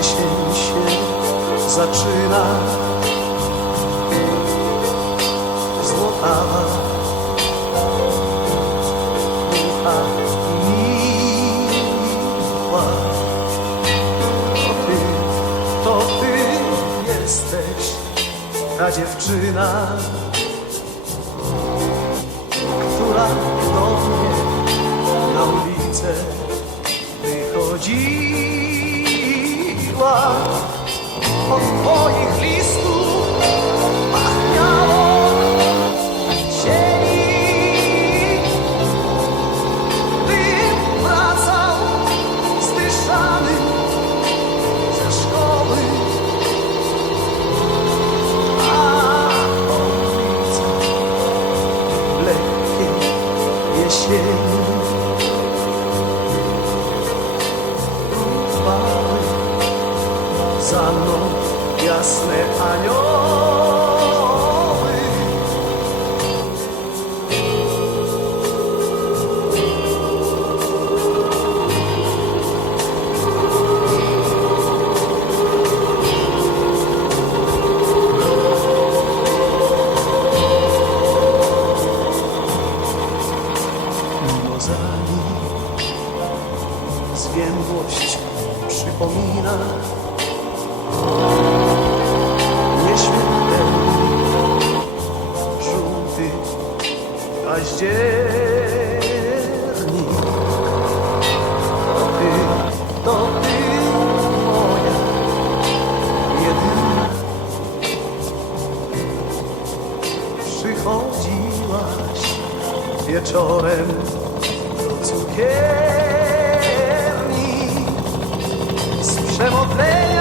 Jesień się zaczyna Złotawa Ucha miła To ty, to ty jesteś Ta dziewczyna Która do mnie na ulicę wychodziła od twoich listów pachniało sieni. Gdym wracał zdyszany ze szkoły, a ulica w lekkiej jesieni. Za mną jasne anioły. Mimo za nim zwiędłość przypomina nieśmiertelny żółty październik. To ty, to ty moja jedyna przychodziłaś wieczorem do cukierni z przemotlenia,